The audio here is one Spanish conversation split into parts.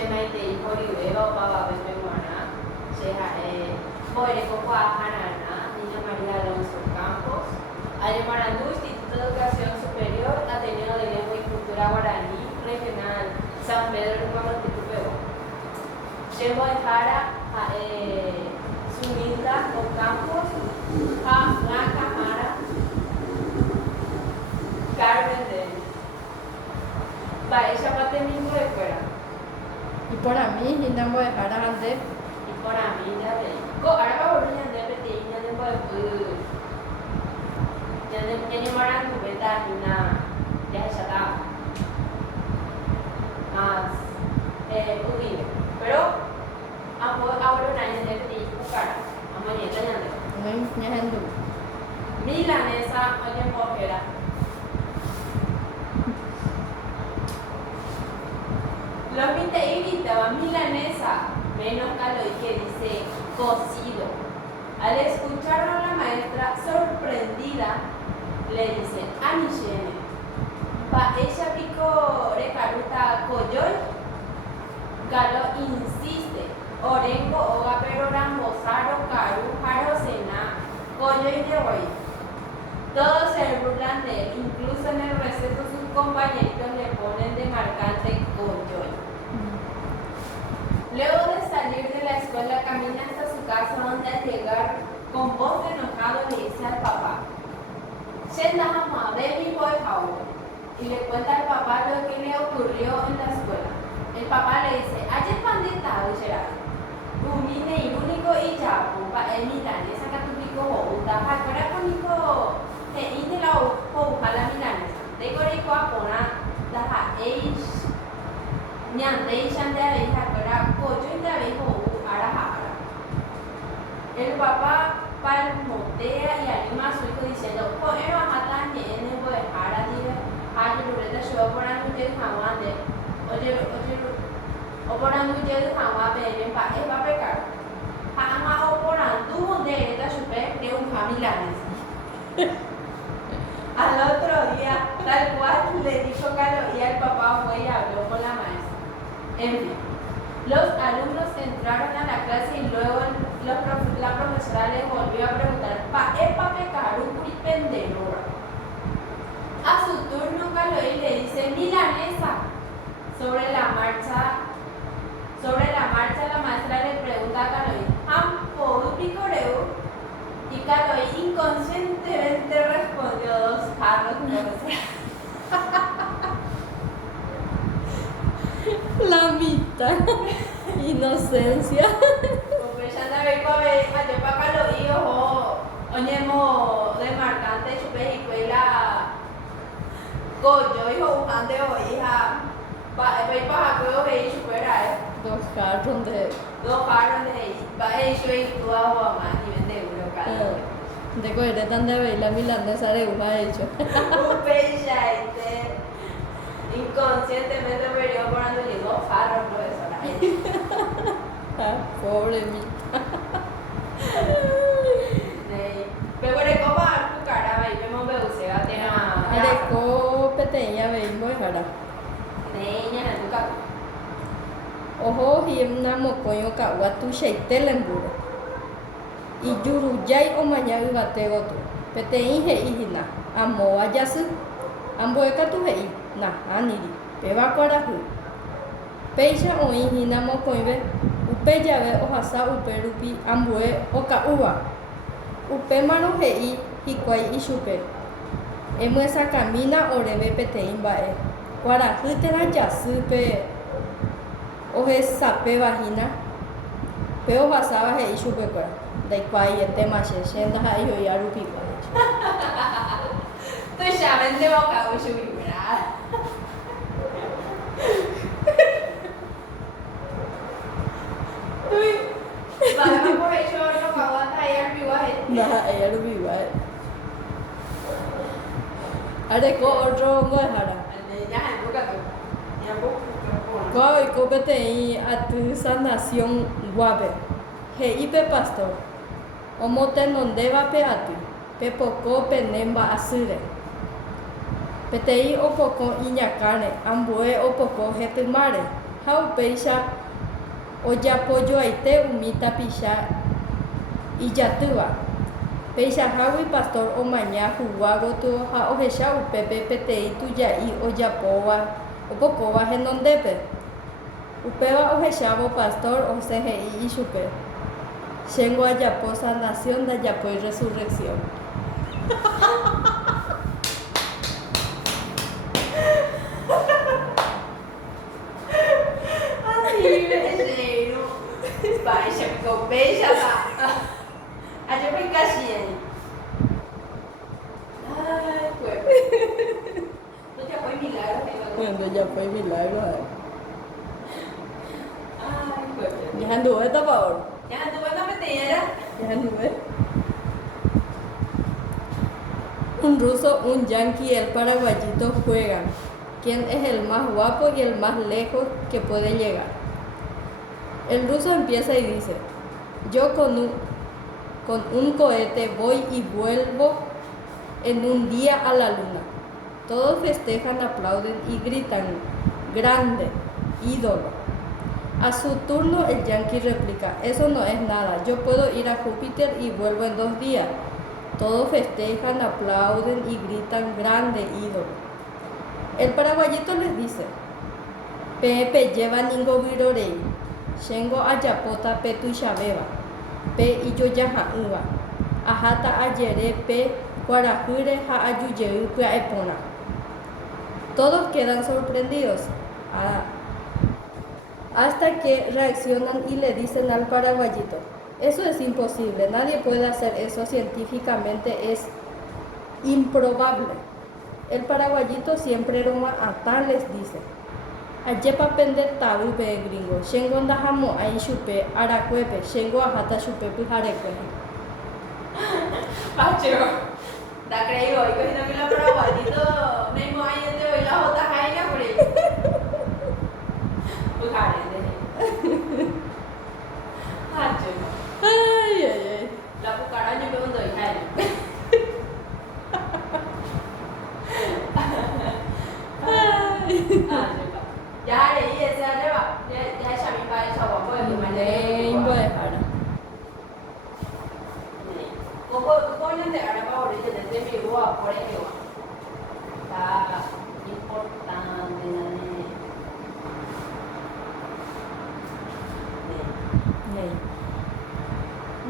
Chemaite Horiueva Pava Pepeguana, Cheja Borecopa Hanana, Niña María Alonso Campos, Ayamarandú, Instituto de Educación Superior, Ateneo de Lengua y Cultura Guaraní, Regional San Pedro Numamoticupeo. Chemo de Jara, Sumilda Ocampos, Blanca Jara, Carmen de Baisha Patemingo de fuera. Y para mí, Hinda voy a dejar a Ande. Y para mí, ya ve. Ahora va a volver a Ande, pero ya no puedo. Ya no me tu beta ni nada. Ya se está. Más. Uy. Pero, ahora una año de pedir buscar. Amanhã ya Ande. No, ya Hindu. Milanesa, oye, mujer. Los 20 y 20 milanesa, menos calorí que dice cocido. Al escuchar a la maestra sorprendida, le dice, Anishene, pa ella pico recaruta coyoy, Galo insiste, orengo oga pero rambosaro caru jaro cena, coyoy de hoy. Todos se burlan de él, incluso en el receso sus compañeritos le ponen de marcante coyoy. Luego de salir de la escuela, camina hasta su casa donde al llegar, con voz de enojado le dice al papá, Shenda Hama, baby boy how? Y le cuenta al papá lo que le ocurrió en la escuela. El papá le dice, ayer pandita, Gerard, Umine y único y ya, Pumpa, milanesa, Catupico, Bouta, Hakora, Conico, y de la Pouja, la milanesa, de Corico a Pona, Daja, Eish, Ñandei Shande Abeja, Cora, Cocho y de Abejo, Arajara. El papá palmotea y anima a su hijo diciendo, Poero a Matan, Yene, Boejara, Dire, Ayureta, Show, por Anuye, Jamande, oye, o por Anuye, Jamá, Beben, es va a pecar. Jama o por Andu, de Ereta, Chupe, de un jamilanes. Al otro día, tal cual le dijo Carlos y el papá fue y habló con la maestra. En fin, los alumnos entraron a la clase y luego la profesora les volvió a preguntar, ¿pa pecar un pendedora? A su turno, Carlos le dice, milanesa. Sobre la marcha, la maestra le pregunta a Carlos, ¿ampo picoreu? Y Carlos inconscientemente respondió 2 jarros, La mitad. Inocencia. Pues ya no vengo a ver, yo para acá lo digo, oñemo de marcante, chupe y cuela, coyo, hijo, ujante o hija, para juego que supera, 2 jarros de 2 jarros de ahí, va hecho y tú a más nivel de euro cada vez. de coger tan de ver la milanesa de uva hecho. Un peixe, inconscientemente me dio por ando y 2 jarros, profesora. Pobre mí. Pero bueno, ¿cómo va tu cara? Y me beusé a tener Areco peteña veimos jara. niña en tu casa. Ojo himna mocoño kawatu sheitelembure. Y yuruyay o mañana bateo tu. Petein he ihina. Amo ayasu. Amboeka tu hei. Na aniri. Peba korahu. Peisha o ihina mocoñbe. Upe llave ohasa upe rupi ambue oka uva. Upe mano hei hikuai ishupe. Emo esa camina orebe petein bae. Guarajutera yasupe. Oje sape vagina. Pero pasaba hei chupe para. Da ikuai el tema shenda ha yo ya rupi pa. Tu ya vende boca o subirá. Para por eso no aguanta ayer vivo Nah, ella rupi ba. Areco otro mojara. Ya en tu casa. Ya poco. Koi ko petein atu sanación guabe. Hei pe pastor. Omote nondeva pe atu. Pe poco penemba asure. Petein o poco iñacane. Ambue o poco hetumare. ha upéicha ojapojoaite umi tapicha ijatýva. Peichahágui pastor omaña hugua gotyo ha ohecha upépe peteĩ tujai opokóva henondépe. Upéva ohechávo pastor osẽhe'i ichupe: chéngo ajapo sanación ndajapói resurrección. Baixa, ficou beija lá. A gente foi encaixinha. Ai, cuerpo. Tú ya fue milagro. Cuando ya fue milagro. Ay, cuerpo. Ya anduve tapador. Ya anduve en la metidera. Ya anduve. Un ruso, un yanqui y el paraguayito juegan. ¿Quién es el más guapo y el más lejos que puede llegar? El ruso empieza y dice: yo con un cohete voy y vuelvo en un día a la luna. Todos festejan, aplauden y gritan: grande, ídolo. A su turno el yanqui replica: eso no es nada, yo puedo ir a Júpiter y vuelvo en 2 días. Todos festejan, aplauden y gritan: grande, ídolo. El paraguayito les dice: Pepe lleva ningo virorei, chéngo ajapóta pe tuichaveva, pe ijojaha'ỹva, aháta ajere pe kuarahýre ha ajujey pya'épona. Todos quedan sorprendidos hasta que reaccionan y le dicen al paraguayito: eso es imposible, nadie puede hacer eso científicamente, es improbable. El paraguayito siempre roma atán les dice: ajepa pender tavi pe gringo, chéngo ndahamo'ãi chupe arakuépe, chéngo aháta chupe pyharekue. Pacho, da creído, y cogiendo que la paraguayito, mismo ahí te doy la jota jaina por ahí. Pues Pacho. Ay, ay, ay. La cucaracha que un doy jaina. Ya leí ese arriba, ya ya mi padre chavo, pues mi madre. Nem dejar. Kung yung tegara pa ulit yun, ito may uwa, por ejemplo. Importante na niya. Nem.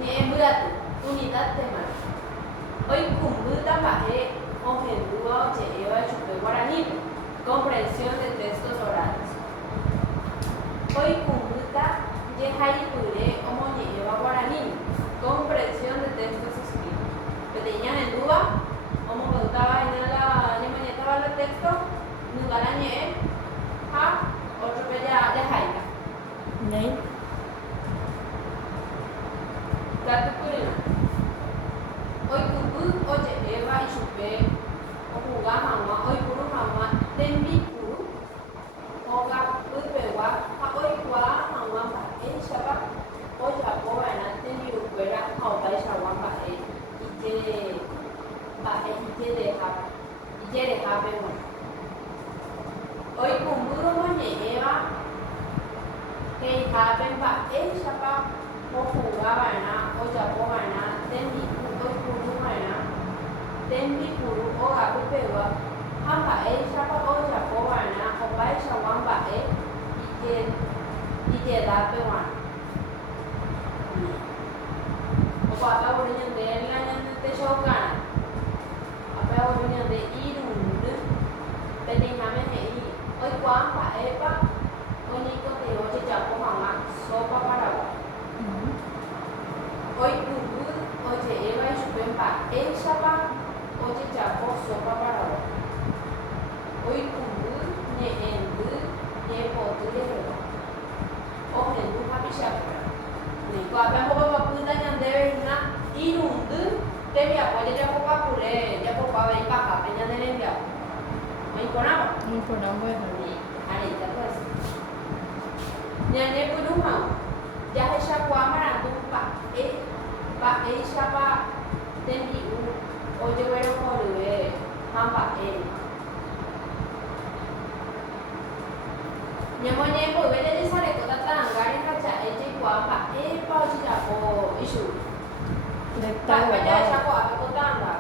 Ni emulat, unidad tema. Hoy cumbuta paje, ojedúa, ocheeva, chupe guaraní. Comprensión de textos orales. Hoy cumbuta, yehai pure, omoñeva guaraní. Comprensión de textos escritos. Peteñas en duda, como me gustaba en la ñemañeta el texto, nunca la ñe, otro que ya jaita. Nem. Gato purina. Hoy cumbu, oye, Eva y chupe, o jugar mamá, hoy puru mamá, tembi puru, oga, upewa, hoy gua, mamá, shaba. Hoy Japón van tembi fuera a otra chaguán bae y quiere haber hoy cumburo mañeva que happen bae chapa o jugaba na o Japón van tembi hoy puru mana tembi puru o gato pewa han bae chapa o Japón van o bae chaguán bae y que da pewan. Apa urunya de la te shokana. Apa urunya de irund. Peningame hei. Hoy cuampa epa. Hoy nico te oye chapo mamá. Sopa para. Hoy kubu oye eva y chupempa. El chapa oye chapo sopa para. Hoy kubu ne endu ne potu de hero. O endu happy chapra. Nico apa hoba punta ñandeve na irundu te apoya ya poca pure ya poca ve paja peña de lembia me imponaba Bueno. ahorita pues ñane punuma ya se chapua marandu pa chapa tembi oye bueno jorue hamba ñamo ñe pues isu. Lepta Vaya guapa. chaco a cotanda.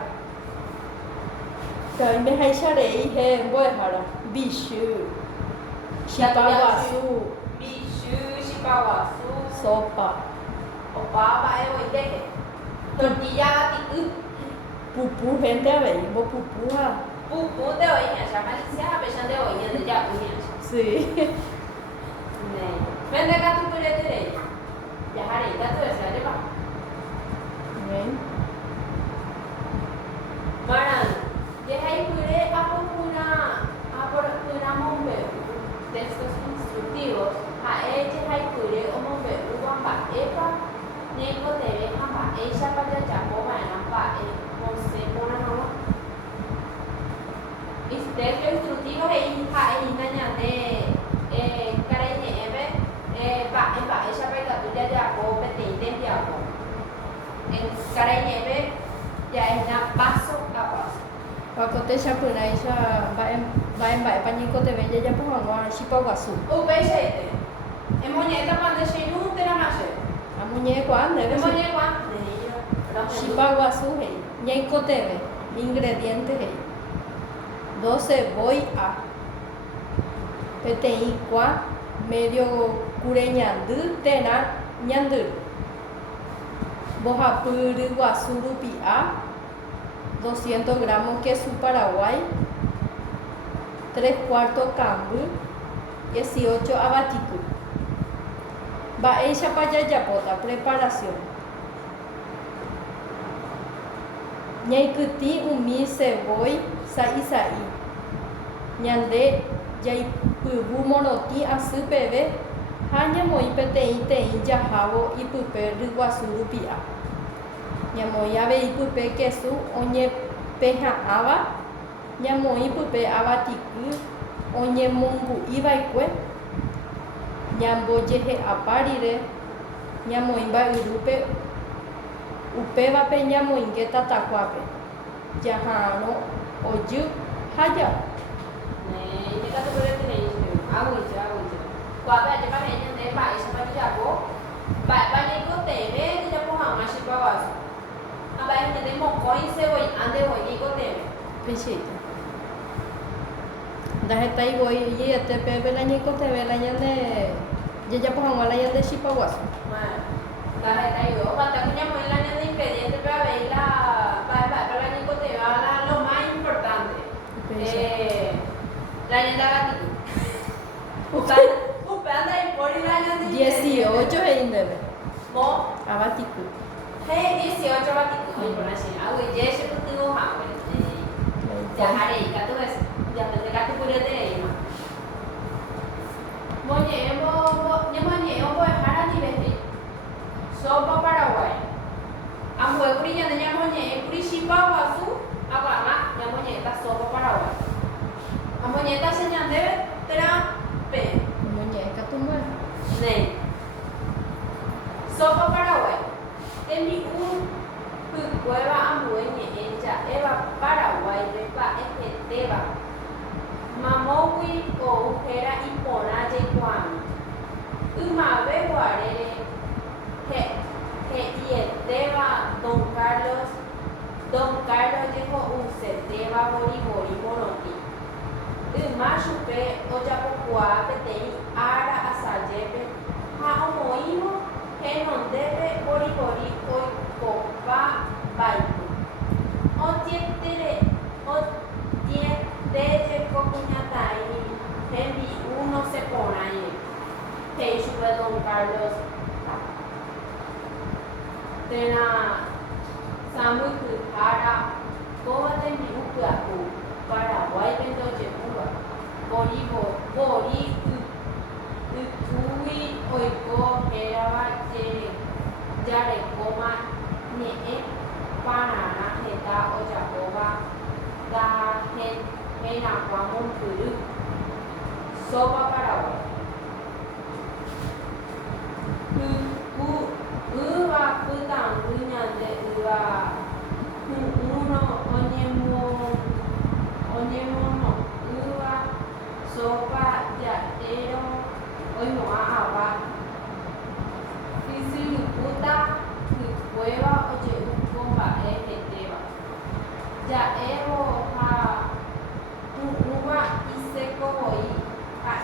Cái mấy hay sao để ý hè bôi hả đó bị sưu shipa wasu Bisu shipawasu. sopa Opa ba e oide. Tortilla ti pupu gente vậy bố pupu ha pupu de hoy en llama Alicia, a pesar de hoy en ya uñas. sí Vende acá tu puletera. Ya haré, ya tu esa lleva. Nên Maran, ya hay pure a por una mombe textos instructivos. A ella hay pure o mombe uamba epa. Nieko debe amba ella para ya boba en amba monse pona no. Textos instructivos e hija e niña de cariñe eve va ella para tu ya ya bobe te intenta en cariñe eve ya es una paso a paso. và có thể sao bữa nay sao ba em bạn bao nhiêu có thể về gia nhập hàng ngoài shipa wasu Upeshete. En moñeta cuando se inútil la mache. amo nhé quá đấy En cái moñeta shipa wasu hay nhanh có thể về ingrediente hay 12 voy a PTI quá medio cure ñandu tena ñandu boja puru wasu rupi a 200 gramos queso paraguay 3/4 cambu 18 abatiku va ella para allá pota preparación ñay kuti umi ceboy sai ñande jay pubu moroti asy peve ha ñamoi peteĩ teĩ jahávo ipype ryguasu rupi a ñamoi avei pype kesu oñepeha'ãva ñamoi pype avatiky oñemombu'íva'ekue ñambojehe'ápa rire ñamoi mba'yrúpe upévape ñamoinge tatakuápe jahárõ ojy ha jau Llega tu puletera y agüita. Cuando ya para ella de país para ya go. Va ni go te ve ya por jamás si pagas. A va en de mocoin se voy ande voy ni go te ve. Pisita. Dah tai boy ye te pe la ni ko te ve la ñande ya po hanga la ñande shipa wasu. La gente yo cuando tenía muy la de ingrediente para ver la para ni go te va lo más importante. La ñanda gatito. Upanda y por la ñanda 18 e indebe. Mo Abatiku. Hey, 18 batidos. Ay, por así. Ah, güey, ya ese tú tengo hambre. Ya haré, ya tú ves. Ya me te cato por el de ahí, ma. Moñemo, voy a dejar a nivel. Sopa Paraguay. Amo el brilla de ñamoñe, principal azul. Agua, ñamoñeta, sopa Paraguay. Amoñeta señal de trape. Muñeca tu mujer. Ne. Sopa Paraguay. Temi cueva ambueñe ella eva Paraguay repa teba. Mamowi o ujera y ponaye guan. Umabe guarere y teba Don Carlos dijo use teba bori monoti. Machupe ojapokuaa peteĩ ára asajepe ha omoĩmo henondépe boribori oikopa mba'ypu otiẽtéjeko kuñataĩ hembi'u noseporãime he'i chupe Don Carlos térã sãmbyhyhára kóva tembi'u pyahu Paraguáipe ndojehúva vori ykúgui oiko hérava jarekóma ñe'ẽ pararã heta ojapóva ndahẽrakua mombyry sopa Paraguay. Yva pytãngy ñande yva hu'ũrõ oñemono'ỹva sopa ja'érõ oimo'ã ava ysyrypýta ja'ekuéva oje'úko mba'e hetéva. Ja'évo ha hu'ũva isekõvoi ha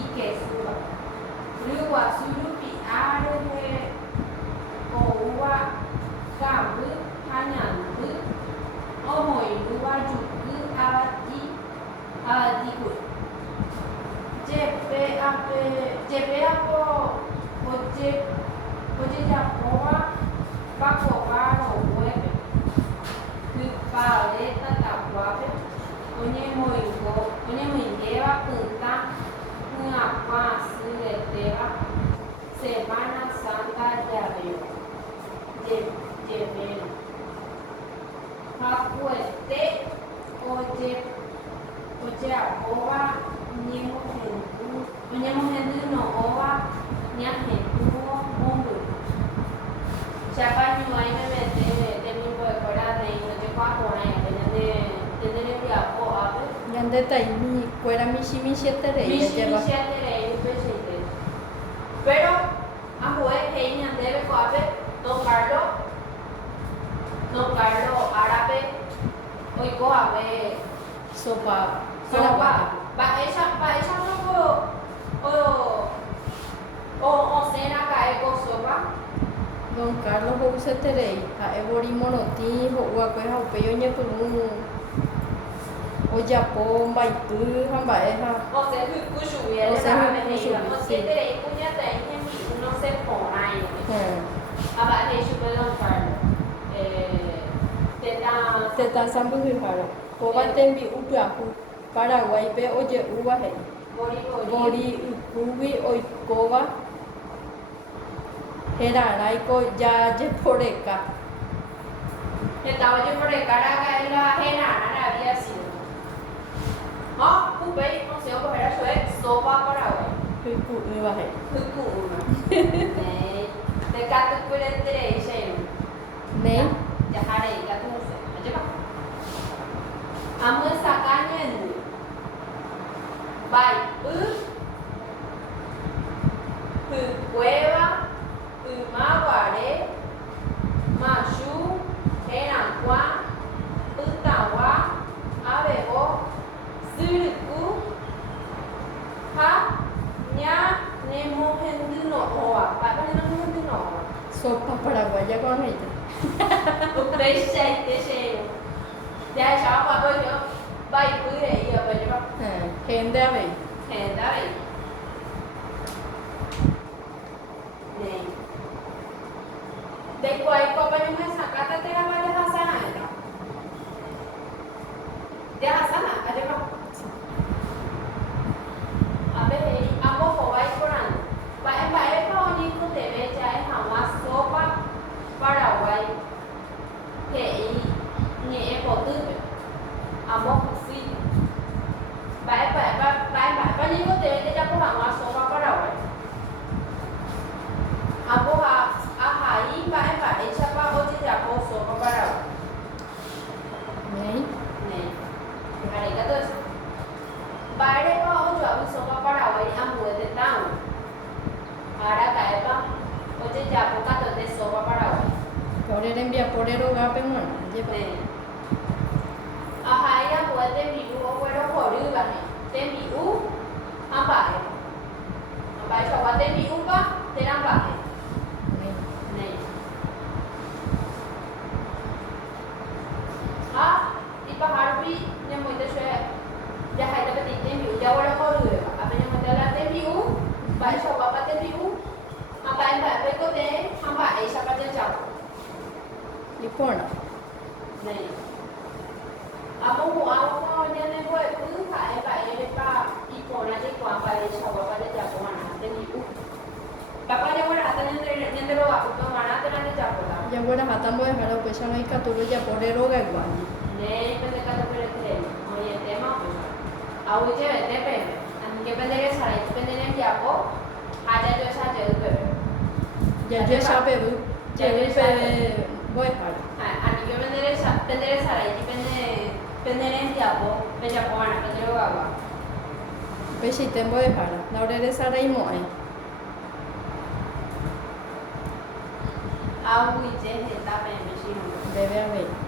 ikesúva. Ryguasu rupi'a rehe oúva kavy ha ñandy omoirũva juky avatíkuri. Jepéapo ojejapóva pakova roguépe hypave tatakuápe oñemoingéva pytã hyakuã asyetéva Semana Santa jevéva. Hakuete ojeapóva oñemohendyno'õva ñahetũvo mombyry. Chapañuái memete temimbo'ekuéra ndojekuaaporãipe ñande rembiapo ápe. Ñande taimi kuéra michĩmichĩeterei ojéva. Michĩmichĩeterei upeichaite. Pero ambue he'i ñandéve ko'ápe Don Carlos árape oikoave Sopa sopa. paraguaya. Osẽna ka'éko sopa. Don Carlos ho'useterei ha'évori morotĩ ho'uakue ha upéi oñepyrũ ojapo mbaity ha mba'e ha Osẽ hyku chugui Osẽ hyku chugui, osẽterei kuñatai hembi'u nosẽporãi. Hmm. Ha mba'e chupe Don Carlos. Tetã sãmbyhyhára. Kóva tembi'u pyahu Paraguáipe oje'úva he'i. Vori ykúgui oikóva heraráiko jajeporeka. Estaba yo por el cara en la genana había sido. Ah, upei, no sé, pues era sopa Paraguay. Hyku'ỹva he'i. Hyku'ũva. De katu kureterei chéru. Néi Jaharei katu no sé. Ajepa. Amyasaka ñendy. Vaipy. Hykuéva. Ymaguare. Machu. Herakuã. Pytãgua. Avevo. Syryku. Ha ñanemohendyno'õva. Mba'épa ñanemohendyno'õva. sopa paraguaya ko'ag̃aite. Upeichaite chéru. Jahecháva kuápe ojo vaipyre'i opejepa. Hende avei. Hendavéi. Nei. Ndekuaikópa ñemosãkáta térãva jahasarã'ỹta. Jahasarã ajepa. Avei ambohovái porãndy. Mba'épa oñeikotevẽ ja'e hag̃ua sopa Paraguay he'i ñe'ẽ potýpe. Ambohysýi. Mba'épa oñeikotevẽ ndejapo hag̃ua sopa Paraguay. Ahai mba'éichapa ojejapo sopa Paraguay. Néi Nei. Areikatu esa. Mba'érepa ojoavy sopa Paraguay ambue tetãgui. Araka'épa ojejapo katuete sopa Paraguay. ore rembiapo rerogápe g̃uarã jepa. Nei. Ahai ambue tembi'u oguerohorývahe. Tembi'u ha mba'e. Mba'eichagua tembi'úpa térã mba'e. Néi. Nei. Ha ipahárupi ñemoĩte chue jahaita peteĩ tembi'u jaguerohorýva. Ape ñemoĩte la tembi'u mba'eichaguápa tembi'u ha mba'e kote ha mba'éichapa jajávo. Iporã. Nei. Amohu'ãvo ñanembo'epy ha'e mba'érepa iporã jaikuaa mba'eichaguápa jajapova'erã tembi'u. Papa jaguarahata ñanderoga'úpe g̃uarã térã rejapóta. Jaguarahata mbo'ehára upéicharõ ikatu rojapo rerogaguáni. Nei pendekatu pereterei. Oñetéma upéicha. Aguyjevete pépe. Anike penderecharai penderembiapo ha jajoechaje upépe. Jajoechápevy jeýpe mbo'ehára. Anike penderecharai penderembiapo pejapova'erã penderogagua. Upeichaite mbo'ehára. Naoreresarãimo'ãi. agüiche heta peẽme chiru. Bebe avei.